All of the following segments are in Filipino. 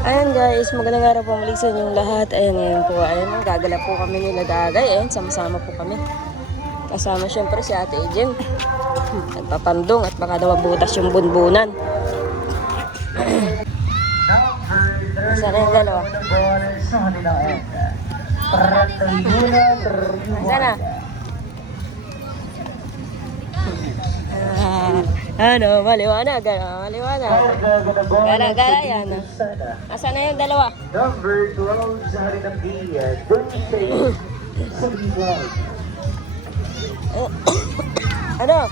Ayan guys, magandang araw po muli sa inyong lahat. Ayan ngayon po, ayan, gagala po kami nila Dagay. Ayan, sama-sama po kami. Kasama syempre si Ate Ejen. Nagpapandong at baka daw butas yung bunbunan. Saan na yung dalawa? Saan na? Ano, maliwanag, maliwanag. Gala yan. Asan na yung dalawa? Number 12 sa hari ng Dia, Thursday, sa Bigay. Ano?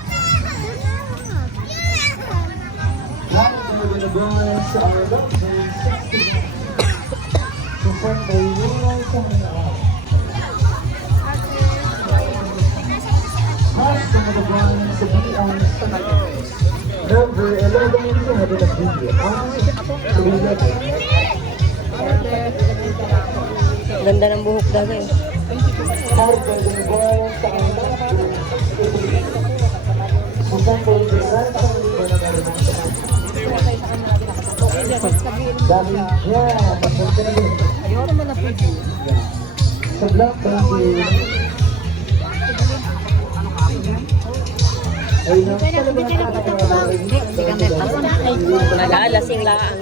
Sa number 60. Sa Sunday, Willow sa Hinaon. Mas sa Madabuan sa Biang sa Nagos. Number 11 sa hari ng Dia, sa Bigay. Ganda ng buhok Dagay. Nag-aalasing lang ang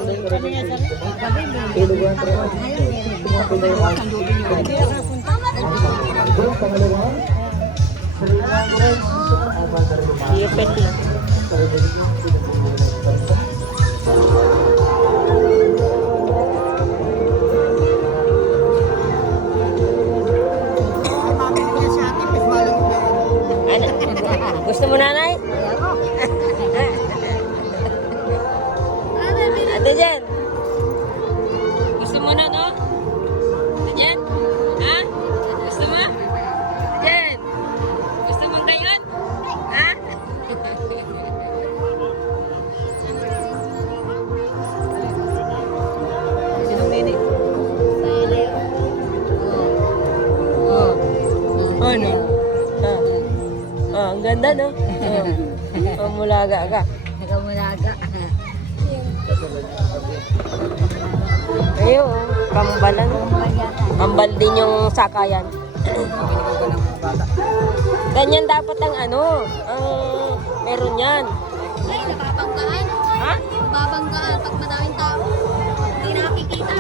Ipet lang. Ano? Gusto mo nanay? Ate Jen? Gusto mo na, no? Ate Jen? Ha? Gusto mo? Jen? Gusto mo ngayon? Ha? Sinong nini? Ano? Ang ganda, no? Mulaga ka. Nakamulaga. Ayun, kambalan. Kambal din yung sakayan. Ganyan dapat ang ano, ang meron yan. Ay, nababanggaan. Ha? Nababanggaan pag madaming tao. Hindi nakikita.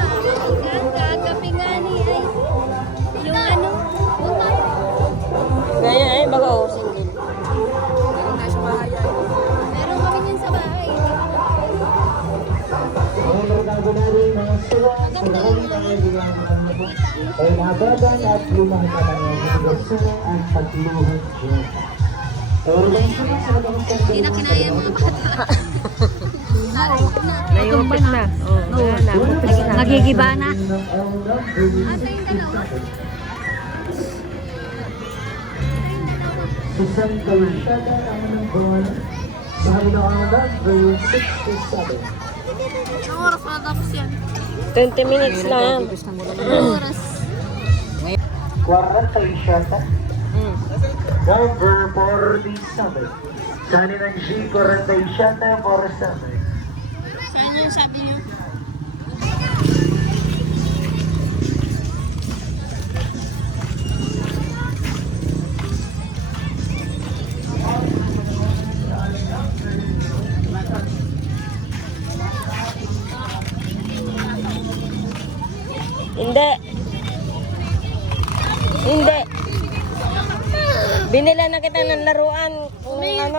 Kagabi nga ni ay. Yung ano, motor. Ganyan ay, baga usin din. Meron kami din sa bahay. Ay nabagan at lumahan na ng negosyo at pagluhan siya. Hindi na kinaya mga bata. Nayupit na. Oo, Nagigiba na. Asa yung dalawa? Susan Kalishada ang nagbawan sa Hinoang number 67. Anong oras na tapos yan? 20 minutes lang. Anong oras? 47. Number 47. Sa Hinoang G47 47. Saan yung sabi niyo? Hindi. Hindi. Binila na kita ng laruan. Kung ano.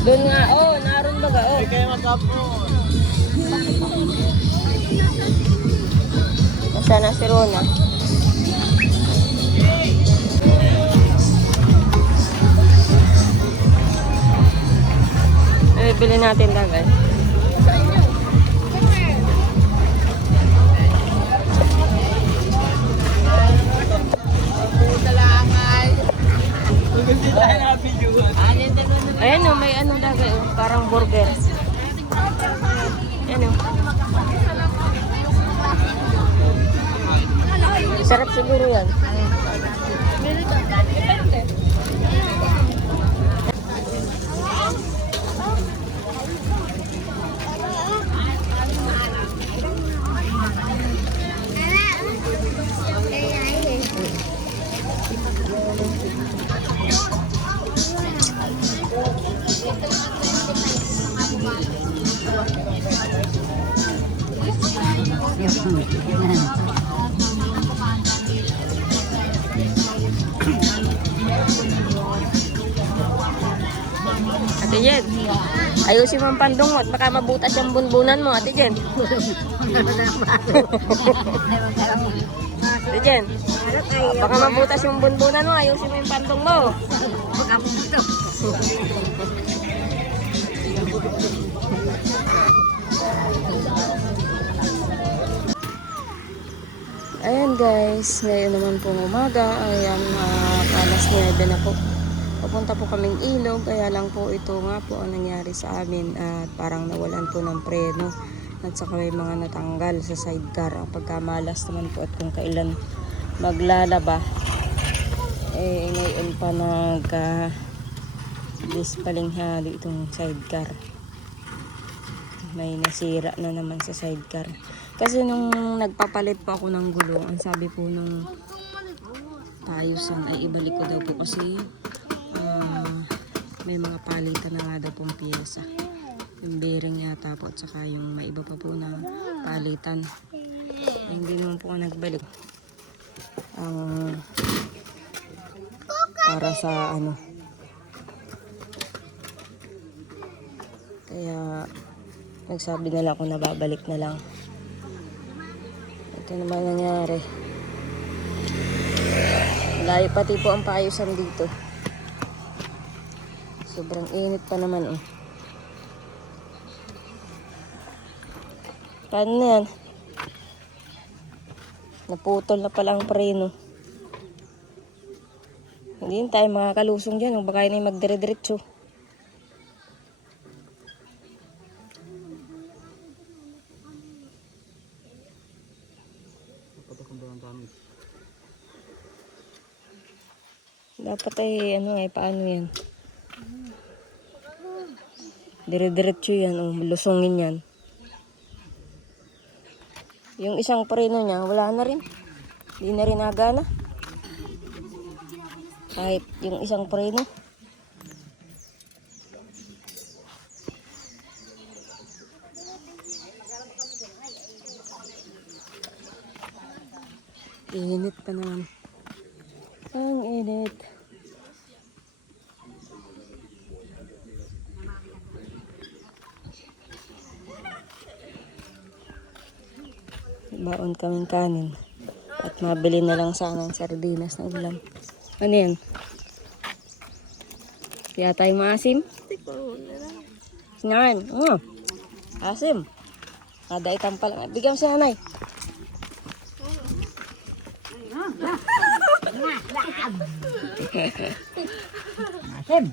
Doon nga, oh, naroon baga, oh. Kaya matapon. Nasaan na si Rona? Bili natin Dagay. Ayan o, may ano Dagay, parang burger. Ayan o. Sarap siguro yan. Ate Jen, ayusin mo ang pandong mo at baka mabutas yung bunbunan mo, Ate Jen. Ate Jen, baka mabutas yung bunbunan mo, ayusin mo yung pandong mo. Ayan guys, ngayon naman pong umaga, ayan alas 9 na po. Papunta po kaming ilog, kaya lang po ito nga po ang nangyari sa amin at parang nawalan po ng preno at saka may mga natanggal sa sidecar. Ang pagkamalas naman po at kung kailan maglalaba, ngayon pa dispalinghado itong sidecar. May nasira na naman sa sidecar. Kasi nung nagpapalit po ako ng gulong, ang sabi po nung tayusan ay ibalik ko daw po kasi may mga palitan na nga daw pong piyesa. Yung bearing yata po at saka yung may iba pa po na palitan. Hindi naman po ako nagbalik. Para sa ano. Kaya nagsabi na lang ako na babalik na lang. Ito naman nangyari. Layo pati po ang paayusan dito. Sobrang init pa naman eh. Paano na yan? Naputol na pala ang preno. Hindi tayo makakalusong dyan. Baka yun ay magdire-diretso. Dapat ay paano yan? Dire-diretso yan, lusungin yan. Yung isang preno niya, wala na rin. Hindi na rin nagana. Kahit yung isang preno. Init pa naman. Ang init. Baon kaming kanin. At mabili na lang sana ng sardinas na ulam. Ano yan? Kaya tayo maasim? Sinahan. Asim. Kada itam pa lang. Bigyan mo si nanay. Asim.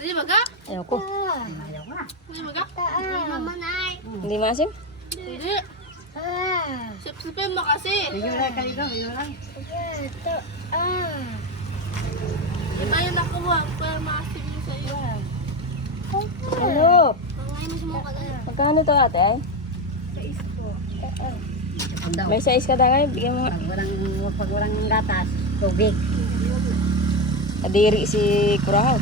Hindi baga? Ayoko. Hindi baga? Mama nay. Hindi maasim? Hindi. Sip-sipin mo kasi. Iba yung nakuha. Pero masin mo sa'yo. Ano? Ngayon mo kagaya. Magkano to ate? May size ka na ngayon. Bigyan mo nga. Pag walang gatas, tubig. Adiri si Kurahaw.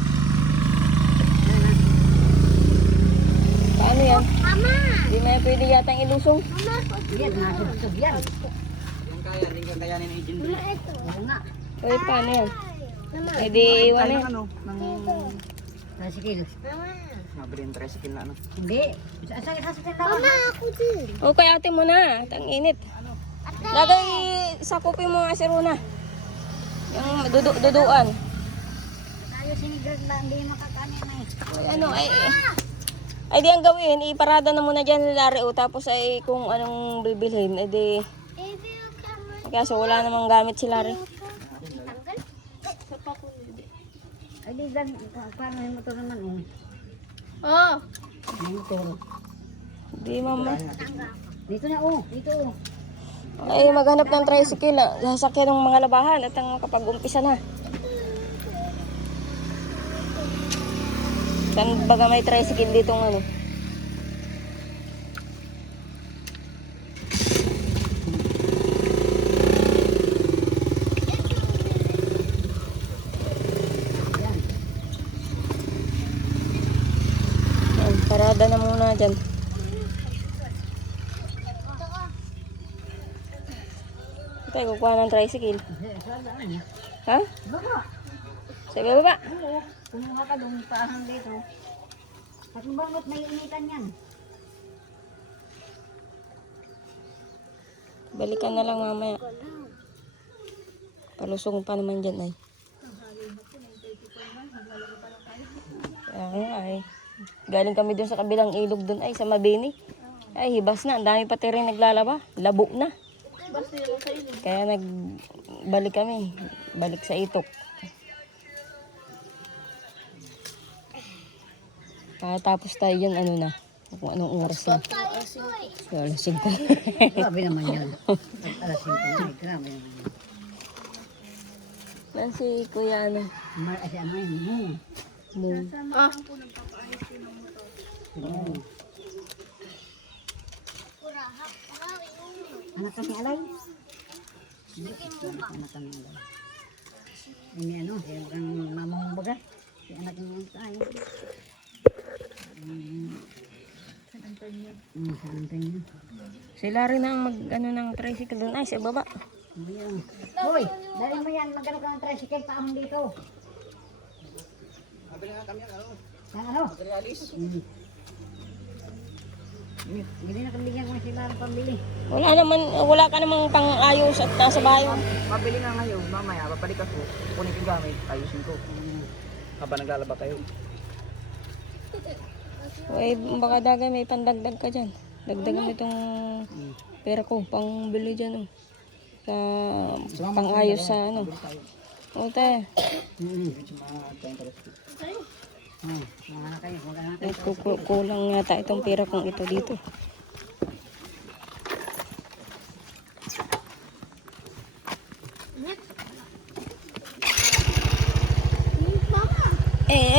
Paano yan? Mama! Hindi mo yan pwede yatang ilusong. Mama! Yan, nasubsob yan. Mama, ito. Oo nga. Uy, paano yan? Eh di iwan yan. Tricycle. Mama! Hindi. Asa tricycle na Mama, ako din. Okay, ate mo na. At ang init. Lagay, sakupin mo nga si Runa. Yung duduan. tayo sinigurad lang, hindi makakanin na eh. Ay, ay di ang gawin, iparada na muna dyan Lari o tapos ay kung anong bibilhin, eh di, kaso wala namang gamit si Lari. Ay di lang, paano yung motor naman eh. Oh! Yung motor. Di mama. Dito na oh, dito oh. Ay maghanap ng tricycle, sasakyan ng mga labahan at ang kapag-umpisa na. Saan baga may tricycle dito ng ano? Yan, parada na muna dyan. Tayo, kukuha ng tricycle. Ha? Baba. Sige, baba. Oo. Kumuha ka doon parang dito. At bangot may initan yan. Balikan na lang mamaya. Palusong pa naman dyan ay. Kaya nga ay. Galing kami dun sa kabilang ilog dun ay sa Mabini. Ay hibas na. Ang dami pati rin naglalaba. Labo na. Kaya nagbalik kami. Balik sa itok. Tapos tayo yun ano na. Kung anong oras na. Alas 5. Grabe naman yan. Alas 5 na. Grabe naman yan. Yan si Kuya ano. Kasi ano yun. Moon. Anak kami alay. Anak kami alay. Ini ano, siya bukan mamang baga. Si anak yung tayo. Sanantay. Sila rin ang mag ano ng tricycle doon ay sa baba. Hoy, dali mo yan, magkano ka ng tricycle paahon dito. Ang ano? Hindi na kambigyan ko sila ng pambili. Wala ka namang pang-ayos at nasa bahay mo. Mabili nga ngayon, mamaya, babalik ako, kunin ko yung gamit, ayusin ko. Habang naglalaba kayo. Uy, baka dagay may pandagdag ka dyan. Dagdagan mo itong pera ko, pang bili dyan. Sa pang-ayos sa ano. O tayo. Mga na kayo, wala na kayo. Kulang yata itong pera kong ito dito.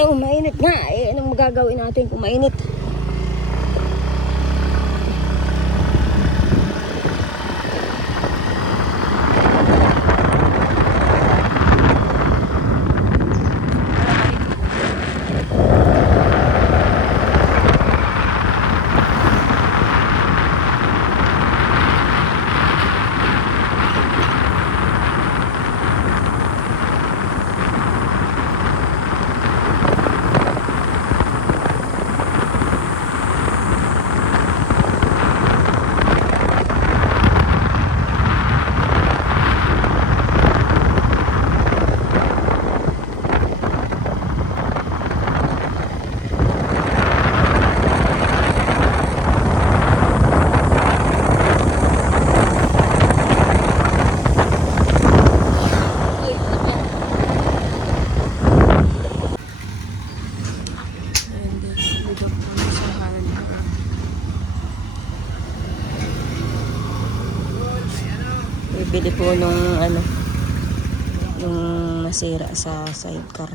Mainit nga. Anong magagawin natin kung mainit? Bibili po nung ano nung nasira sa sidecar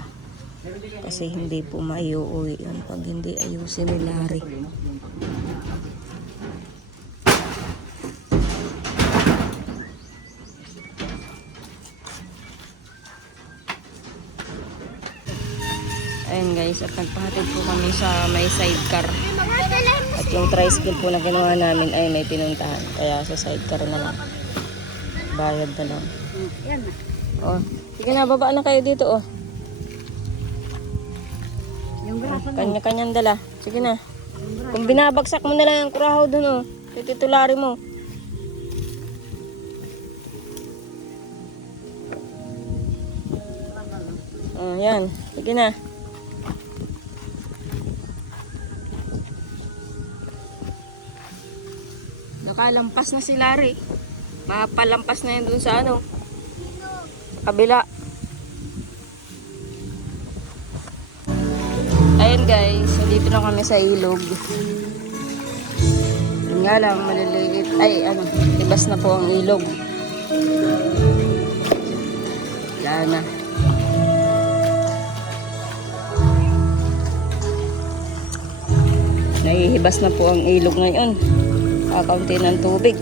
kasi hindi po maiuwi yan pag hindi ayusin ni Larry. Ayun guys, at nagpahatid po kami sa may sidecar. At yung tricycle po na ginawa namin ay may pinuntahan. Kaya sa sidecar na lang. Bayad na lang. Yan na. Oh, sige na, baba na kayo dito oh. Yung grasa mo. Kanya-kanyang dala. Sige na. Kung binabagsak mo na lang yung kurahaw dun oh. Titulari mo. Oh, yan. Sige na. Nakalampas na si Larry. Mapalampas na yun dun sa ano. Sa kabila. Ayun guys, dito na kami sa ilog. Yun nga lang, maliliit. Ay, ano, ibas na po ang ilog. Wala na. Nahihibas na po ang ilog ngayon. Kakaunti ng tubig.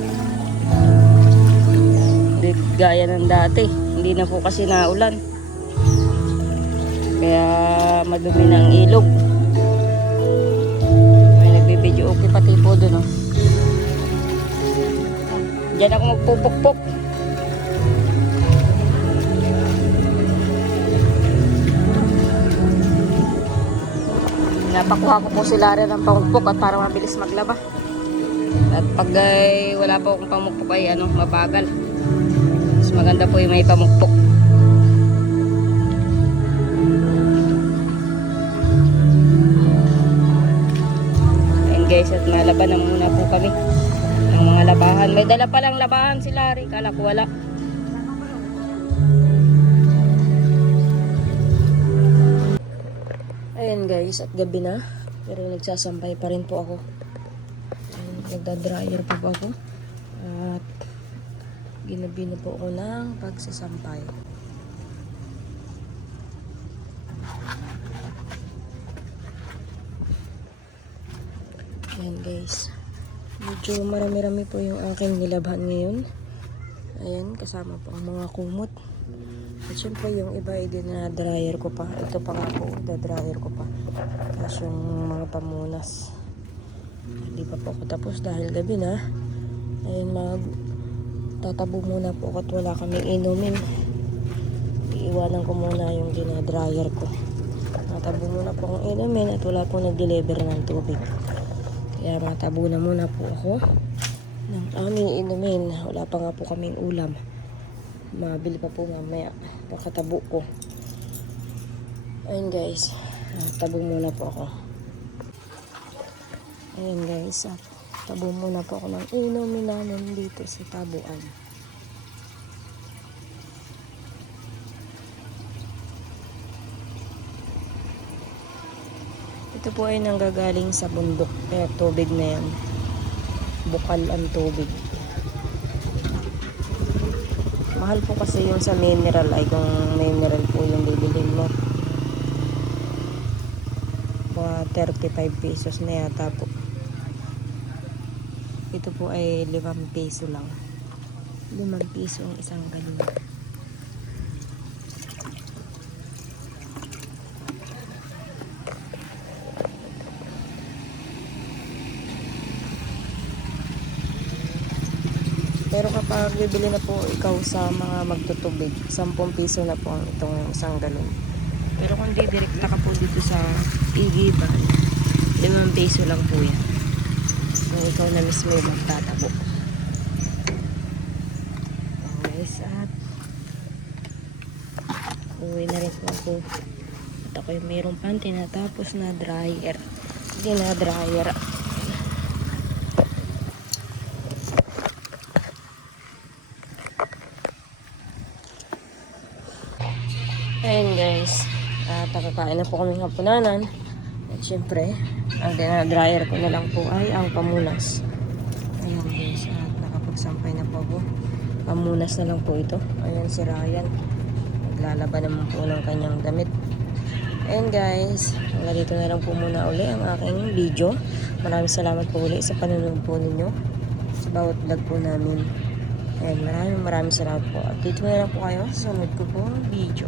Hindi gaya ng dati. Hindi na po kasi naulan. Kaya madumi na ang ilog. May nagbibideo okay pati po doon. Oh. Diyan ako magpupukpok. Napakuha ko po sila rin ng pamukpok at para mabilis maglaba. At pag wala po akong pamukpok ay mabagal. Mas maganda po yung may pamukpok. Ayun guys, at nalaban na muna po kami ng mga labahan. May dala palang labahan si Larry, kala ko wala. Ayan guys, at gabi na. Pero nagsasampay pa rin po ako. Ayan, nagda-dryer pa po ako. At ginabi na po ako ng pagsasampay. Ayan guys. Medyo marami-rami po yung aking nilabhan ngayon. Ayan, kasama po ang mga kumot. At syempre yung iba ay dinadryer ko pa. Ito pa nga po, dadryer ko pa. Tapos yung mga pamunas. Hindi pa po ako tapos dahil gabi na. Ayun, tatabo muna po at wala kaming inumin. Iiwanan ko muna yung dinadryer ko. Natabo muna po akong inumin at wala po nag-deliver ng tubig. Kaya matabo na muna po ako ng aming inumin. Wala pa nga po kaming ulam. Mabili pa po mamaya pagkatabo ko. Ayun guys, tabo muna po ako. Ayun guys, tabo muna po ako ng inumin namin dito sa tabuan. Ito po ay nanggagaling sa bundok, kaya tubig na yan. Bukal ang tubig. Mahal po kasi yung sa mineral ay kung mineral po yung bibilhin mo. Mga 35 pesos na yata po. Ito po ay 5 peso lang. 5 peso ang isang galon. Pero kapag bibili na po ikaw sa mga magtutubig, 10 piso na po ang itong isang galon. Pero kung direkta ka po dito sa igiban, 5 piso lang po yan. Kung ikaw na mismo yung magtatabo. Guys, at uwi na rin po ako. At ako yung mayroong pang tinatapos na dryer. Dinadryer. Ayan guys, kakain na po kami hapunanan. At syempre, ang dinadryer ko na lang po ay ang pamunas. Ayan guys, nakapagsampay na po ako. Pamunas na lang po ito. Ayan si Ryan, naglalaban naman po ng kanyang damit. Ayan guys, hanggang dito na lang po muna uli ang aking video. Maraming salamat po uli sa panonood po ninyo sa bawat vlog po namin. Ayan, maraming salamat po. At dito na lang po kayo sa sunod ko po video.